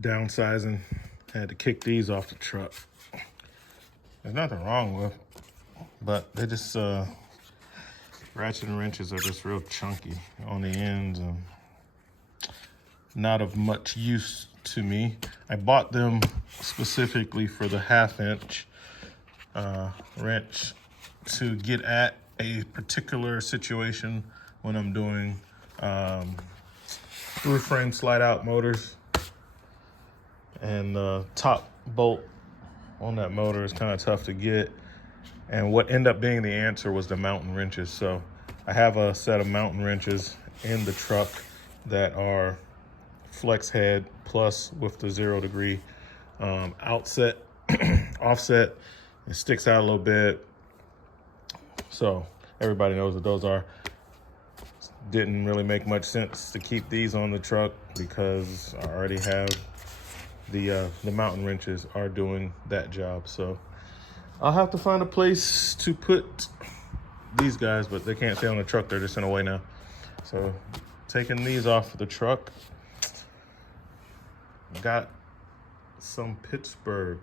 downsizing. I had to kick these off the truck. There's nothing wrong with them, but they just, ratchet and wrenches are just real chunky on the ends and not of much use to me. I bought them specifically for the 1/2" wrench to get at a particular situation when I'm doing roof frame slide out motors. And the top bolt on that motor is kind of tough to get. And what ended up being the answer was the mountain wrenches. So I have a set of mountain wrenches in the truck that are flex head plus with the 0° outset, offset. It sticks out a little bit. So everybody knows what those are. Didn't really make much sense to keep these on the truck because I already have the mountain wrenches are doing that job. So I'll have to find a place to put these guys, but they can't stay on the truck. They're just in a way now. So taking these off the truck. Got some Pittsburgh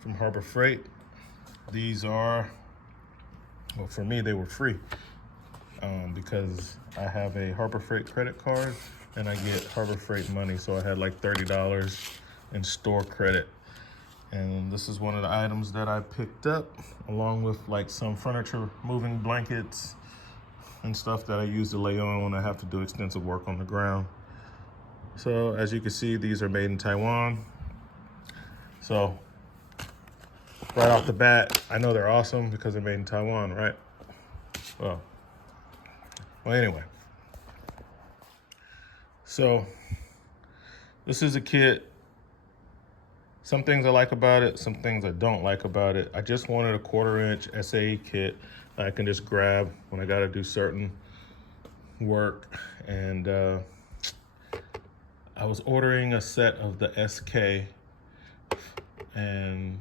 from Harbor Freight. These are, well, for me, they were free because I have a Harbor Freight credit card and I get Harbor Freight money. So I had like $30 in store credit. And this is one of the items that I picked up along with like some furniture moving blankets and stuff that I use to lay on when I have to do extensive work on the ground. So as you can see, these are made in Taiwan. So right off the bat, I know they're awesome because they're made in Taiwan, right? Well anyway. So this is a kit. Some things I like about it, some things I don't like about it. I just wanted a 1/4" SAE kit that I can just grab when I gotta do certain work. And I was ordering a set of the SK, and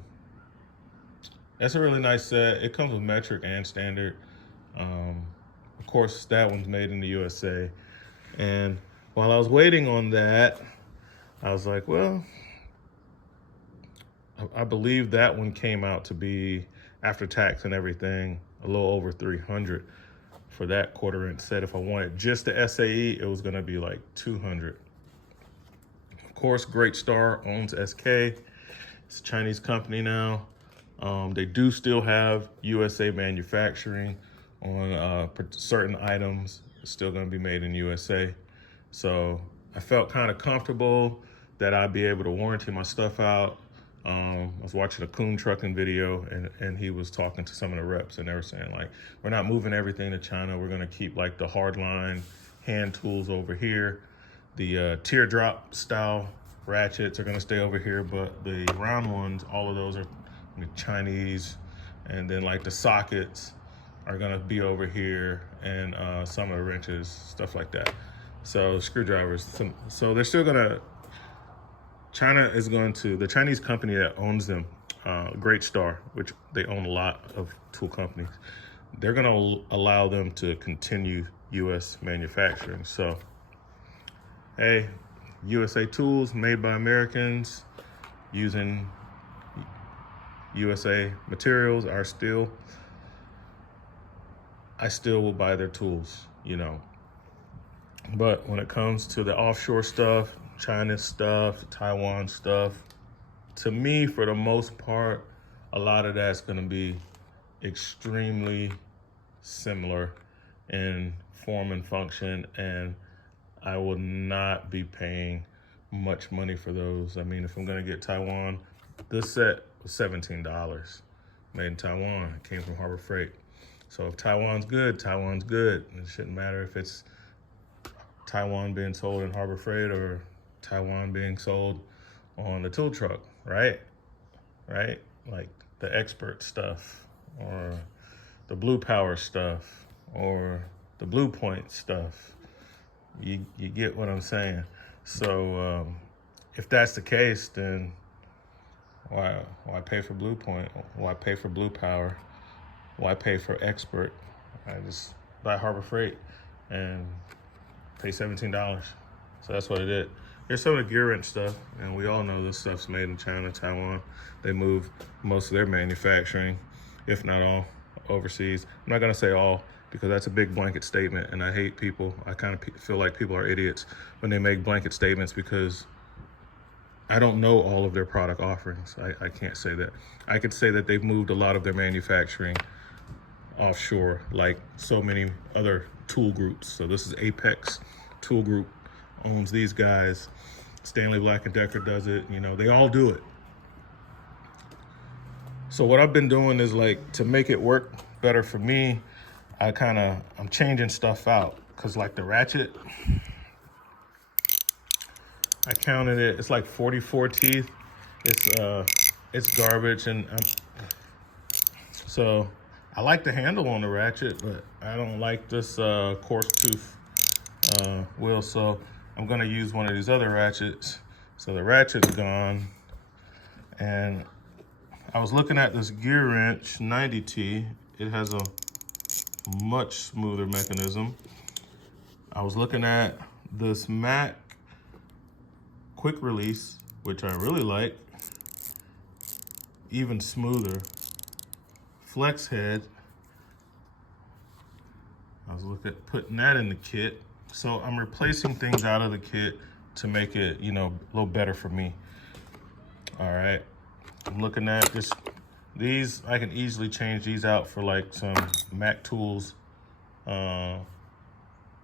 that's a really nice set. It comes with metric and standard. Of course, that one's made in the USA. And while I was waiting on that, I was like, well, I believe that one came out to be, after tax and everything, a little over $300 for that 1/4" set. If I wanted just the SAE, it was gonna be like $200. Of course, Great Star owns SK. It's a Chinese company now. They do still have USA manufacturing on certain items. It's still gonna be made in USA. So I felt kind of comfortable that I'd be able to warranty my stuff out. I was watching a Kuhn trucking video and he was talking to some of the reps and they were saying like, we're not moving everything to China. We're gonna keep like the hardline hand tools over here. The teardrop style ratchets are gonna stay over here, but the round ones, all of those are Chinese. And then like the sockets are gonna be over here and some of the wrenches, stuff like that. So screwdrivers, so they're still gonna, China is going to, the Chinese company that owns them, Great Star, which they own a lot of tool companies, they're gonna allow them to continue US manufacturing. So, hey, USA tools made by Americans using USA materials are still, I still will buy their tools, you know. But when it comes to the offshore stuff, China stuff, Taiwan stuff, to me, for the most part, a lot of that's gonna be extremely similar in form and function, and I will not be paying much money for those. I mean, if I'm gonna get Taiwan, this set was $17, made in Taiwan. It came from Harbor Freight. So if Taiwan's good, Taiwan's good. It shouldn't matter if it's Taiwan being sold in Harbor Freight or Taiwan being sold on the tool truck, right? Right? Like the expert stuff or the Blue Power stuff or the Blue Point stuff. You get what I'm saying? So if that's the case, then why pay for Blue Point? Why pay for Blue Power? Why pay for expert? I just buy Harbor Freight and pay $17. So that's what I did. Here's some of the gear wrench stuff, and we all know this stuff's made in China, Taiwan. They move most of their manufacturing, if not all, overseas. I'm not gonna say all, because that's a big blanket statement, and I hate people. I kind of feel like people are idiots when they make blanket statements, because I don't know all of their product offerings. I can't say that. I could say that they've moved a lot of their manufacturing offshore, like so many other tool groups. So this is Apex Tool Group, owns these guys. Stanley Black & Decker does it. You know, they all do it. So what I've been doing is, like, to make it work better for me, I'm changing stuff out. Cause like the Ratchet, I counted it, it's like 44 teeth. It's garbage, and so I like the handle on the Ratchet, but I don't like this coarse tooth wheel, so I'm gonna use one of these other ratchets. So the Ratchet's gone, and I was looking at this gear wrench 90T. It has a much smoother mechanism. I was looking at this Mac quick release, which I really like, even smoother. Flex head, I was looking at putting that in the kit. So I'm replacing things out of the kit to make it, you know, a little better for me. All right, I'm looking at this. These, I can easily change these out for like some Mac Tools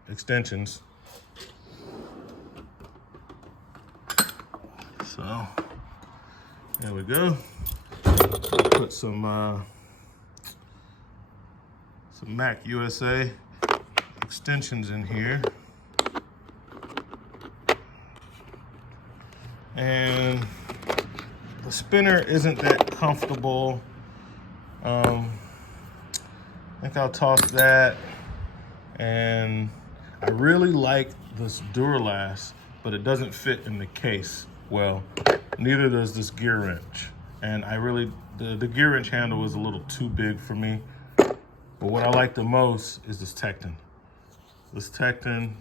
extensions. So there we go. Put some Mac USA extensions in here. And the spinner isn't that comfortable. I think I'll toss that. And I really like this Duralast, but it doesn't fit in the case well. Neither does this gear wrench. And the gear wrench handle was a little too big for me. But what I like the most is this Tecton. This Tecton,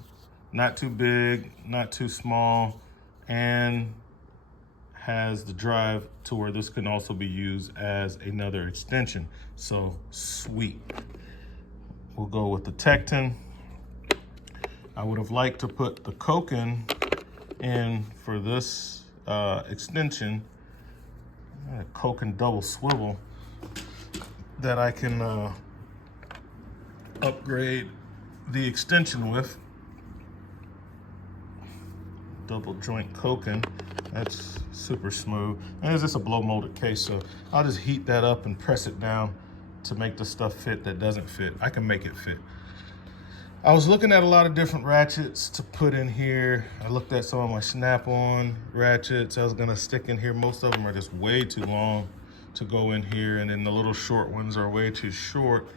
not too big, not too small, and has the drive to where this can also be used as another extension. So sweet. We'll go with the Tecton. I would have liked to put the Koken in for this extension, a Koken double swivel that I can upgrade the extension with. Double joint Koken, that's super smooth. And it's just a blow molded case, so I'll just heat that up and press it down to make the stuff fit that doesn't fit. I can make it fit. I was looking at a lot of different ratchets to put in here. I looked at some of my Snap-on ratchets I was gonna stick in here. Most of them are just way too long to go in here, and then the little short ones are way too short.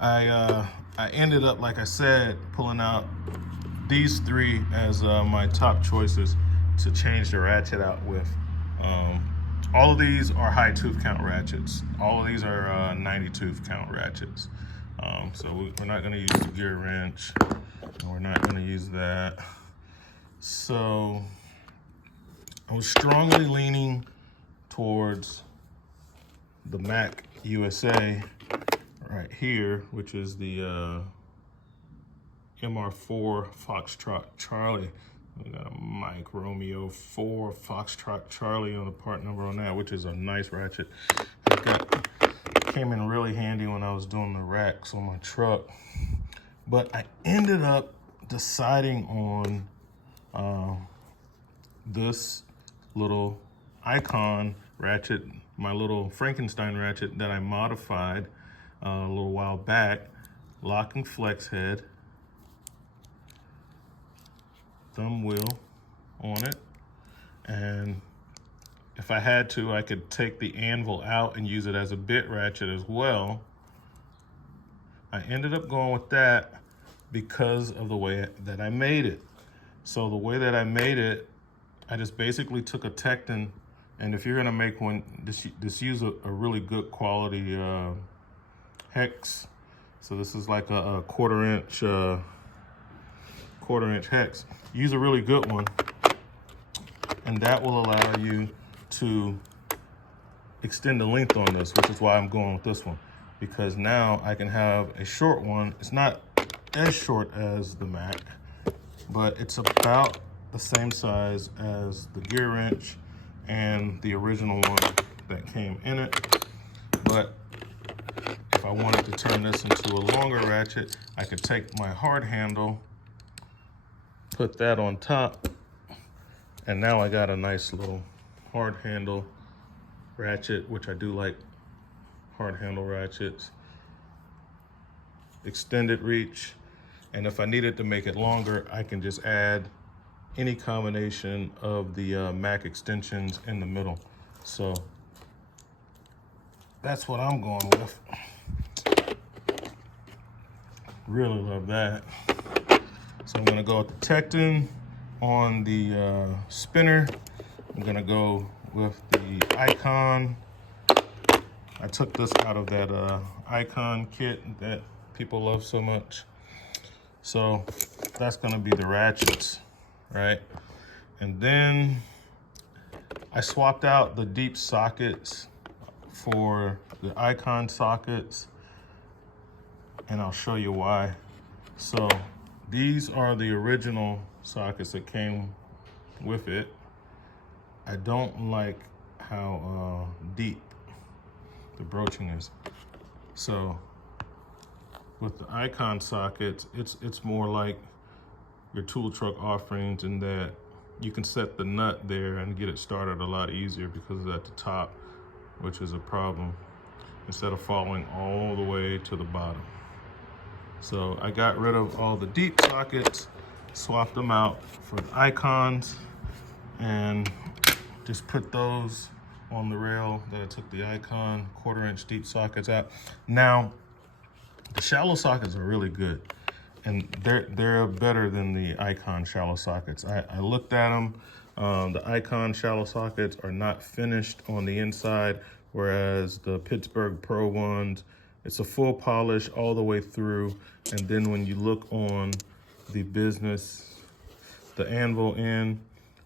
I ended up, like I said, pulling out these three as my top choices to change the ratchet out with. All of these are high tooth count ratchets. All of these are 90 tooth count ratchets. So we're not gonna use the gear wrench, and we're not gonna use that. So I was strongly leaning towards the Mac USA right here, which is the MR4 Foxtrot Charlie. We got a Mike Romeo 4 Foxtrot Charlie on the part number on that, which is a nice ratchet. Came in really handy when I was doing the racks on my truck. But I ended up deciding on this little Icon ratchet, my little Frankenstein ratchet that I modified a little while back. Locking flex head, thumb wheel on it, and if I had to, I could take the anvil out and use it as a bit ratchet as well. I ended up going with that because of the way that I made it. So the way that I made it, I just basically took a Tecton, and if you're gonna make one, just use a really good quality hex. So this is like a quarter inch hex. Use a really good one, and that will allow you to extend the length on this, which is why I'm going with this one, because now I can have a short one. It's not as short as the Mac, but it's about the same size as the gear wrench and the original one that came in it. But if I wanted to turn this into a longer ratchet, I could take my hard handle, put that on top, and now I got a nice little hard handle ratchet, which I do like hard handle ratchets. Extended reach, and if I needed to make it longer, I can just add any combination of the Mac extensions in the middle. So that's what I'm going with. Really love that. So I'm gonna go with the Tecton on the spinner. I'm gonna go with the Icon. I took this out of that Icon kit that people love so much. So that's gonna be the ratchets, right? And then I swapped out the deep sockets for the Icon sockets, and I'll show you why. So these are the original sockets that came with it. I don't like how deep the broaching is. So with the Icon sockets, it's more like your tool truck offerings in that you can set the nut there and get it started a lot easier because it's at the top, which is a problem, instead of falling all the way to the bottom. So I got rid of all the deep sockets, swapped them out for the Icons, and just put those on the rail that I took the Icon 1/4" deep sockets out. Now, the shallow sockets are really good, and they're better than the Icon shallow sockets. I looked at them. The Icon shallow sockets are not finished on the inside, whereas the Pittsburgh Pro ones, it's a full polish all the way through. And then when you look on the business, the anvil end,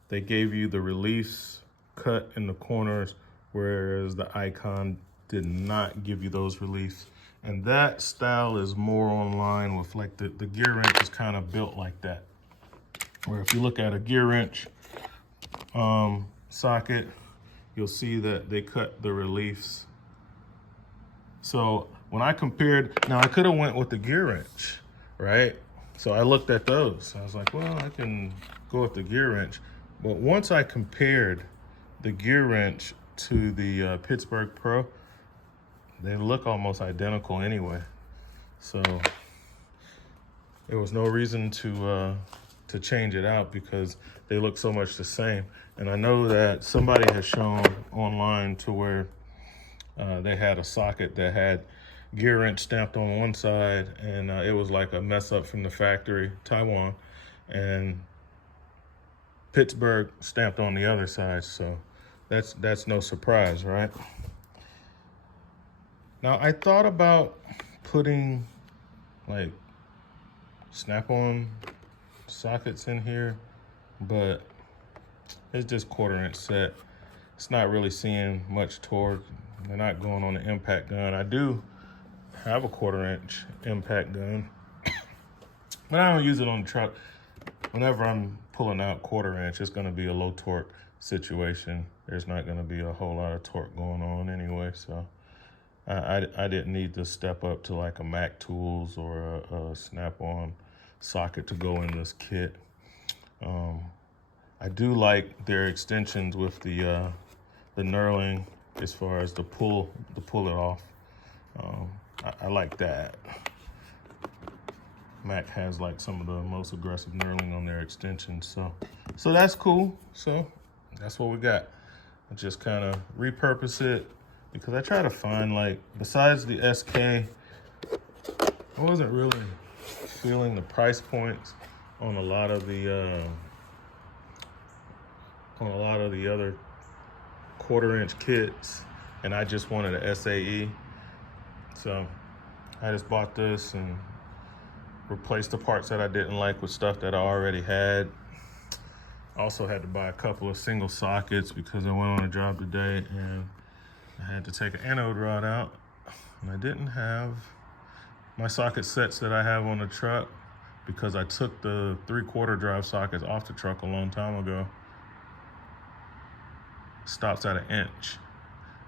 they gave you the reliefs cut in the corners, whereas the Icon did not give you those reliefs. And that style is more on line with, like, the gear wrench is kind of built like that. Where if you look at a gear wrench socket, you'll see that they cut the reliefs. So when I compared, now I could have went with the gear wrench, right? So I looked at those. I was like, well, I can go with the gear wrench. But once I compared the gear wrench to the Pittsburgh Pro, they look almost identical anyway. So there was no reason to change it out because they look so much the same. And I know that somebody has shown online to where they had a socket that had gear wrench stamped on one side, and it was like a mess up from the factory, Taiwan, and Pittsburgh stamped on the other side. So that's no surprise, right? Now I thought about putting like snap-on sockets in here, but it's just 1/4" set. It's not really seeing much torque. They're not going on the impact gun. I do have a 1/4" impact gun, but I don't use it on the truck. Whenever I'm pulling out 1/4", it's gonna be a low torque situation. There's not gonna be a whole lot of torque going on anyway, so I didn't need to step up to like a Mac Tools or a snap-on socket to go in this kit. I do like their extensions with the knurling as far as the pull it off. I like that. Mac has like some of the most aggressive knurling on their extensions, so that's cool. So that's what we got. I just kind of repurpose it because I try to find, like, besides the SK, I wasn't really feeling the price points on a lot of the other 1/4" kits, and I just wanted a SAE. So I just bought this and replaced the parts that I didn't like with stuff that I already had. Also had to buy a couple of single sockets because I went on a job today and I had to take an anode rod out. And I didn't have my socket sets that I have on the truck because I took the 3/4 drive sockets off the truck a long time ago. Stops at 1 inch.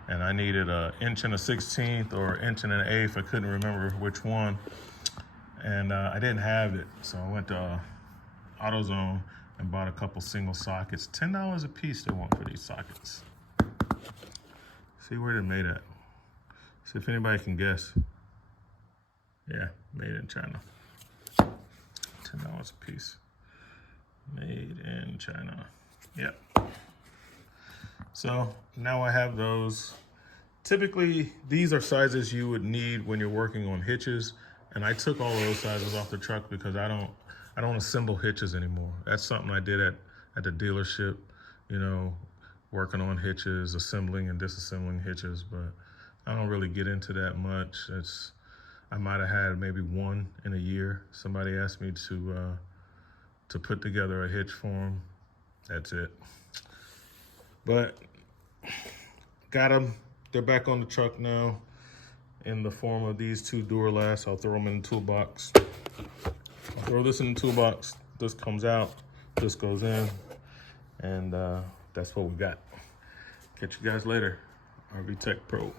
And I needed 1 inch and a 16th or 1 inch and an 1/8. I couldn't remember which one. And I didn't have it. So I went to AutoZone and bought a couple single sockets. $10 a piece they want for these sockets. See where they're made at. See if anybody can guess. Yeah, made in China. $10 a piece. Made in China. Yep. So now I have those. Typically, these are sizes you would need when you're working on hitches. And I took all of those sizes off the truck because I don't assemble hitches anymore. That's something I did at the dealership, you know, working on hitches, assembling and disassembling hitches, but I don't really get into that much. I might have had maybe one in a year. Somebody asked me to put together a hitch for them. That's it. But got them. They're back on the truck now in the form of these 2 Duralasts. I'll throw them in the toolbox. I'll throw this in the toolbox. This comes out. This goes in. And that's what we got. Catch you guys later. RV Tech Pro.